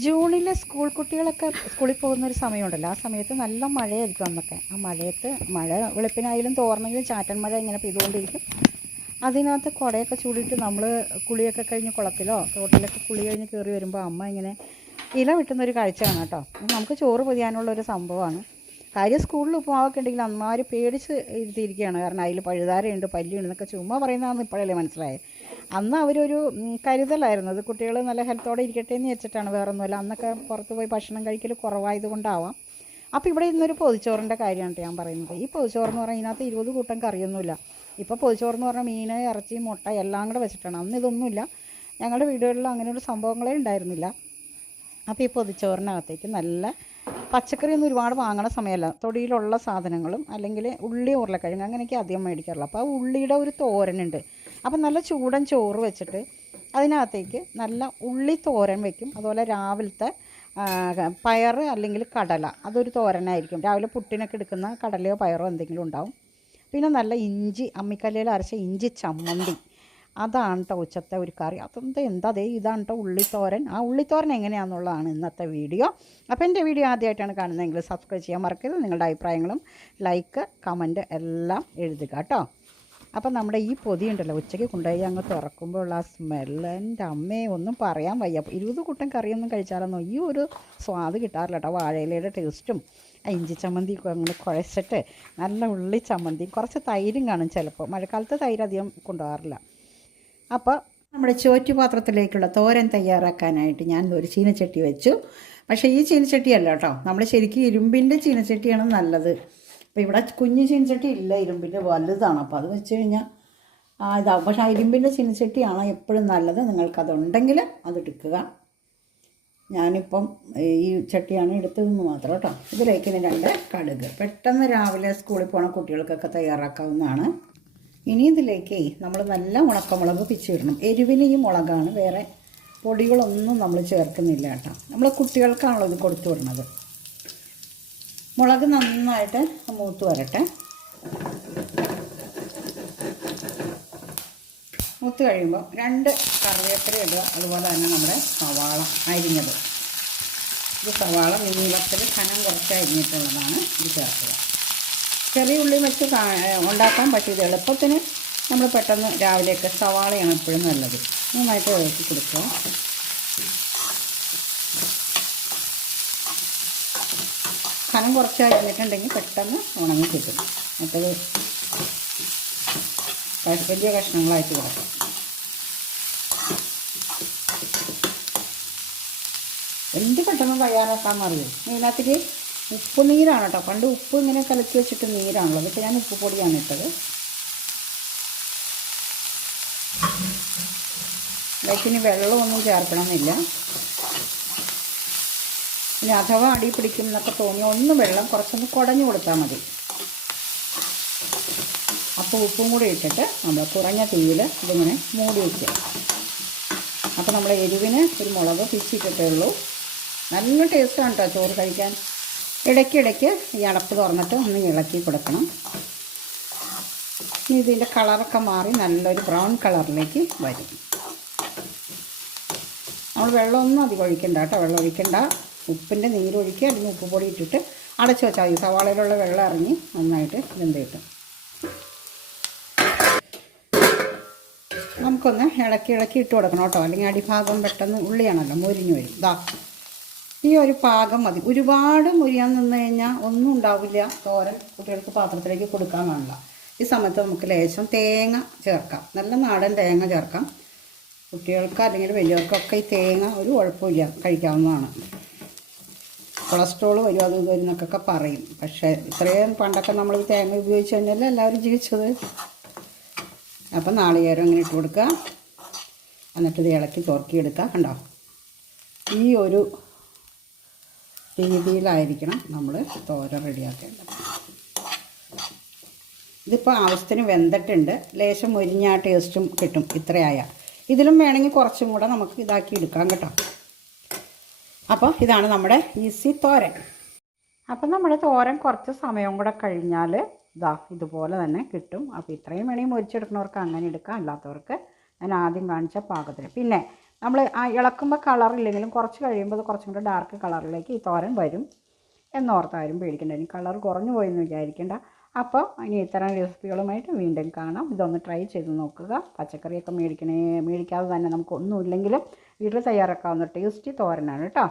ജൂണിലെ school കുട്ടികളൊക്കെ സ്കൂളിൽ പോകുന്ന ഒരു സമയമുണ്ടല്ലോ. ആ സമയത്ത് നല്ല മഴയായിരിക്കും അന്നൊക്കെ. ആ മഴയത്ത് മഴ വെളുപ്പിനായാലും തോർന്നെങ്കിലും ചാറ്റൻ മഴ ഇങ്ങനെ പെയ്തുകൊണ്ടിരിക്കും. അതിനകത്ത് കുടയൊക്കെ ചൂടിയിട്ട് നമ്മൾ കുളിയൊക്കെ കഴിഞ്ഞ് കുളത്തിലോ തോട്ടിലൊക്കെ കുളി കഴിഞ്ഞ് കയറി വരുമ്പോൾ അമ്മ ഇങ്ങനെ ഇല വെട്ടുന്നൊരു കാഴ്ചയാണ് കേട്ടോ. നമുക്ക് ചോറ് പൊതിയാനുള്ള ഒരു സംഭവമാണ്. കാര്യം സ്കൂളിൽ ഉപ്പുമാവൊക്കെ ഉണ്ടെങ്കിൽ അമ്മമാർ പേടിച്ച് ഇരുത്തിയിരിക്കുകയാണ്. കാരണം അതിൽ പഴുതാരയുണ്ട് പല്ലിയുണ്ട് എന്നൊക്കെ ചുമ്മാ പറയുന്നതാണെന്ന് ഇപ്പോഴല്ലേ മനസ്സിലായത്. അന്ന് അവരൊരു കരുതലായിരുന്നു. അത് കുട്ടികൾ നല്ല ഹെൽത്തോടെ ഇരിക്കട്ടെ എന്ന് വെച്ചിട്ടാണ് വേറൊന്നുമില്ല. അന്നൊക്കെ പുറത്ത് പോയി ഭക്ഷണം കഴിക്കൽ കുറവായത് കൊണ്ടാവാം അപ്പോൾ ഇവിടെ ഇന്നൊരു പൊതിച്ചോറിന്റെ കാര്യമാണ് ഞാൻ പറയുന്നത്. ഈ പൊതിച്ചോറ് എന്ന് പറഞ്ഞാൽ ഇതിനകത്ത് ഇരുപത് കൂട്ടം കറിയൊന്നുമില്ല. ഇപ്പോൾ പൊതിച്ചോറ് എന്ന് പറഞ്ഞാൽ മീൻ ഇറച്ചി മുട്ട എല്ലാം കൂടെ വെച്ചിട്ടാണ്. അന്ന് ഇതൊന്നുമില്ല. ഞങ്ങളുടെ വീടുകളിൽ അങ്ങനെയുള്ള സംഭവങ്ങളേ ഉണ്ടായിരുന്നില്ല. അപ്പോൾ ഈ പൊതിച്ചോറിനകത്തേക്ക് നല്ല പച്ചക്കറിയൊന്നും ഒരുപാട് വാങ്ങണ സമയമല്ല. തൊടിയിലുള്ള സാധനങ്ങളും അല്ലെങ്കിൽ ഉള്ളി ഉരുളക്കിഴങ്ങ് അങ്ങനെയൊക്കെ അധികം മേടിക്കാറുള്ളൂ അപ്പോൾ ആ ഉള്ളിയുടെ ഒരു തോരനുണ്ട്. അപ്പം നല്ല ചൂടൻ ചോറ് വെച്ചിട്ട് അതിനകത്തേക്ക് നല്ല ഉള്ളി തോരൻ വെക്കും. അതുപോലെ രാവിലത്തെ പയർ അല്ലെങ്കിൽ കടല. അതൊരു തോരനായിരിക്കും. രാവിലെ പുട്ടിനൊക്കെ എടുക്കുന്ന കടലയോ പയറോ എന്തെങ്കിലും ഉണ്ടാവും. പിന്നെ നല്ല ഇഞ്ചി അമ്മിക്കല്ലിൽ അരച്ച ഇഞ്ചി ചമ്മന്തി. അതാണ് കേട്ടോ ഉച്ചത്തെ ഒരു കറി. അതെന്താ എന്താ അതേ ഇതാണ് കേട്ടോ ഉള്ളിത്തോരൻ ആ ഉള്ളിത്തോരൻ എങ്ങനെയാണെന്നുള്ളതാണ് ഇന്നത്തെ വീഡിയോ. അപ്പോൾ എന്റെ വീഡിയോ ആദ്യമായിട്ടാണ് കാണുന്നതെങ്കിൽ സബ്സ്ക്രൈബ് ചെയ്യാൻ മറക്കരുത്. നിങ്ങളുടെ അഭിപ്രായങ്ങളും ലൈക്ക് കമന്റ് എല്ലാം എഴുതുക കേട്ടോ അപ്പം നമ്മുടെ ഈ പൊതി ഉണ്ടല്ലോ ഉച്ചയ്ക്ക് കൊണ്ടുപോയി അങ്ങ് തുറക്കുമ്പോൾ ആ സ്മെല്ല് എന്റെ അമ്മയെ ഒന്നും പറയാൻ വയ്യ. ഇരുപത് കൂട്ടം കറിയൊന്നും കഴിച്ചാലൊന്നും ഈ ഒരു സ്വാദ് കിട്ടാറില്ല കേട്ടോ. വാഴയിലയുടെ ടേസ്റ്റും ഇഞ്ചി ചമ്മന്തി അങ്ങനെ കുഴച്ചിട്ട് നല്ല ഉള്ളി ചമ്മന്തി കുറച്ച് തൈരും കാണും ചിലപ്പോൾ മഴക്കാലത്ത് തൈര് അധികം കൊണ്ടുപോകാറില്ല. അപ്പോൾ നമ്മുടെ ചോറ്റുപാത്രത്തിലേക്കുള്ള തോരൻ തയ്യാറാക്കാനായിട്ട് ഞാൻ ഒരു ചീനച്ചട്ടി വെച്ചു. പക്ഷേ ഈ ചീനച്ചട്ടിയല്ല കേട്ടോ. നമ്മൾ ശരിക്കും ഇരുമ്പിന്റെ ചീനച്ചട്ടിയാണ് നല്ലത്. അപ്പോൾ ഇവിടെ കുഞ്ഞ് ചീനച്ചട്ടി ഇല്ല ഇരുമ്പിന്റെ വലുതാണ്. അപ്പോൾ അത് വെച്ച് കഴിഞ്ഞാൽ ആ ഇതാവും. പക്ഷേ ഇരുമ്പിന്റെ ചീനച്ചട്ടിയാണ് എപ്പോഴും നല്ലത്? നിങ്ങൾക്കതുണ്ടെങ്കിൽ അത് എടുക്കുക. ഞാനിപ്പം ഈ ചട്ടിയാണ് എടുത്തതെന്ന് മാത്രം കേട്ടോ. ഇതിലേക്ക് ഇനി രണ്ട് കടുക്. പെട്ടെന്ന് രാവിലെ സ്കൂളിൽ പോണ കുട്ടികൾക്കൊക്കെ തയ്യാറാക്കാവുന്നതാണ്. ഇനി ഇതിലേക്ക് നമ്മൾ നല്ല ഉണക്കമുളക് പിച്ചിടണം എരിവിന് ഈ മുളകാണ്. വേറെ പൊടികളൊന്നും നമ്മൾ ചേർക്കുന്നില്ല കേട്ടോ. നമ്മൾ കുട്ടികൾക്കാണല്ലോ ഇത് കൊടുത്തു വിടുന്നത്. മുളക് നന്നായിട്ട് മൂത്ത് വരട്ടെ. മൂത്ത് കഴിയുമ്പോൾ രണ്ട് കറിവേപ്പില ഇടുക. അതുപോലെ തന്നെ നമ്മുടെ സവാള അരിഞ്ഞത്. ഇത് സവാള നീളത്തിൽ കനം കുറച്ച് അരിഞ്ഞിട്ടുള്ളതാണ് ഇത് ചേർക്കുക. ചെറിയ ഉള്ളി വെച്ച് ഉണ്ടാക്കാൻ പറ്റിയത് എളുപ്പത്തിന് നമ്മൾ പെട്ടെന്ന് രാവിലെയൊക്കെ സവാളയാണ് എപ്പോഴും നല്ലത്. നന്നായിട്ട് ഇളക്കി കൊടുക്കുക. കനം കുറച്ച് അരിഞ്ഞിട്ടുണ്ടെങ്കിൽ പെട്ടെന്ന് ഉണങ്ങി കിട്ടും. മറ്റത് വലിയ കഷ്ണങ്ങളായിട്ട് കൊടുക്കാം. എന്ത് പെട്ടെന്ന് തയ്യാറാക്കാൻ അറിയും ഇതിനകത്തേക്ക് ഉപ്പ് നീരാണ് കേട്ടോ. പണ്ട് ഉപ്പ് ഇങ്ങനെ കലക്കി വെച്ചിട്ട് നീരാണല്ലോ. അതൊക്കെ ഞാൻ ഉപ്പ് പൊടിയാണ് ഇട്ടത്. ഇതിന് വെള്ളമൊന്നും ചേർക്കണമെന്നില്ല. ഇനി അഥവാ അടി പിടിക്കും എന്നൊക്കെ തോന്നി ഒന്ന് വെള്ളം കുറച്ചൊന്ന് കുടഞ്ഞു കൊടുത്താൽ മതി. അപ്പോൾ ഉപ്പും കൂടി ഇട്ടിട്ട് നമ്മൾ കുറഞ്ഞ തീയിൽ ഇതിങ്ങനെ മൂടി വയ്ക്കുക അപ്പോൾ നമ്മൾ എരിവിന് ഒരു മുളക് പിച്ചിട്ടിട്ടേ ഉള്ളൂ. നല്ല ടേസ്റ്റാണ് കേട്ടോ ചോറ് കഴിക്കാൻ. ഇടയ്ക്കിടയ്ക്ക് ഈ അടപ്പ് തുറന്നിട്ട് ഒന്ന് ഇളക്കി കൊടുക്കണം. ഇനി ഇതിന്റെ കളറൊക്കെ മാറി നല്ലൊരു ബ്രൗൺ കളറിലേക്ക് വരും. നമ്മൾ വെള്ളമൊന്നും അധികം ഒഴിക്കണ്ട കേട്ടോ വെള്ളം ഒഴിക്കണ്ട. ഉപ്പിന്റെ നീരൊഴിക്കുക അല്ലെങ്കിൽ ഉപ്പ് പൊടി ഇട്ടിട്ട് അടച്ചു വെച്ചാൽ മതി. സവാളയിലുള്ള വെള്ളം ഇറങ്ങി നന്നായിട്ട് വെന്ത് കിട്ടും. നമുക്കൊന്ന് ഇളക്കി ഇളക്കി ഇട്ട് കൊടുക്കണം കേട്ടോ. അല്ലെങ്കിൽ അടിഭാഗം പെട്ടെന്ന് ഉള്ളിയാണല്ലോ മുരിഞ്ഞു വരും. ഇതാ ഈ ഒരു പാകം മതി. ഒരുപാട് മുരിയാൻ നിന്ന് കഴിഞ്ഞാൽ ഒന്നും ഉണ്ടാവില്ല. തോരൻ കുട്ടികൾക്ക് പാത്രത്തിലേക്ക് കൊടുക്കാൻ കാണില്ല ഈ സമയത്ത് നമുക്ക് ലേശം തേങ്ങ ചേർക്കാം. നല്ല നാടൻ തേങ്ങ ചേർക്കാം. കുട്ടികൾക്ക് അല്ലെങ്കിൽ വലിയവർക്കൊക്കെ ഈ തേങ്ങ ഒരു കുഴപ്പമില്ല കഴിക്കാവുന്നതാണ്. കൊളസ്ട്രോൾ വരും അത് വരും എന്നൊക്കെ പറയും. പക്ഷേ ഇത്രയും പണ്ടൊക്കെ നമ്മൾ തേങ്ങ ഉപയോഗിച്ച് കഴിഞ്ഞാൽ എല്ലാവരും ജീവിച്ചത്? അപ്പം നാളികേരം ഇങ്ങനെ ഇട്ട് കൊടുക്കുക. എന്നിട്ട് ഇളക്കി തുറക്കിയെടുക്കുക കണ്ടോ? ഈ ഒരു രീതിയിലായിരിക്കണം നമ്മൾ തോര റെഡിയാക്കേണ്ടത്. ഇതിപ്പോൾ ആവശ്യത്തിന് വെന്തിട്ടുണ്ട്. ലേശം മുരിഞ്ഞ ടേസ്റ്റും കിട്ടും ഇത്രയായ. ഇതിലും വേണമെങ്കിൽ കുറച്ചും കൂടെ നമുക്ക് ഇതാക്കി എടുക്കാം കേട്ടോ. അപ്പോൾ ഇതാണ് നമ്മുടെ ഈസി തോരൻ. അപ്പം നമ്മുടെ തോരൻ കുറച്ച് സമയം കൂടെ കഴിഞ്ഞാൽ ഇതാ ഇതുപോലെ തന്നെ കിട്ടും. അപ്പോൾ ഇത്രയും വേണമെങ്കിൽ മുരിച്ചെടുക്കുന്നവർക്ക് അങ്ങനെ എടുക്കാം. അല്ലാത്തവർക്ക് ഞാൻ ആദ്യം കാണിച്ച പാകത്തിന്. പിന്നെ നമ്മൾ ആ ഇളക്കുമ്പോൾ കളറില്ലെങ്കിലും കുറച്ച് കഴിയുമ്പോൾ അത് കുറച്ചും കൂടെ ഡാർക്ക് കളറിലേക്ക് ഈ തോരൻ വരും എന്നോർത്താരും പേടിക്കേണ്ട. ഇനി കളർ കുറഞ്ഞു പോയെന്ന് വിചാരിക്കേണ്ട. അപ്പോൾ ഇനി ഇത്തരം റെസിപ്പികളുമായിട്ട് വീണ്ടും കാണാം. ഇതൊന്ന് ട്രൈ ചെയ്ത് നോക്കുക. പച്ചക്കറിയൊക്കെ മേടിക്കണേ മേടിക്കാതെ തന്നെ നമുക്ക് ഒന്നുമില്ലെങ്കിലും വീട്ടിൽ തയ്യാറാക്കാവുന്ന ടേസ്റ്റി തോരനാണ് കേട്ടോ.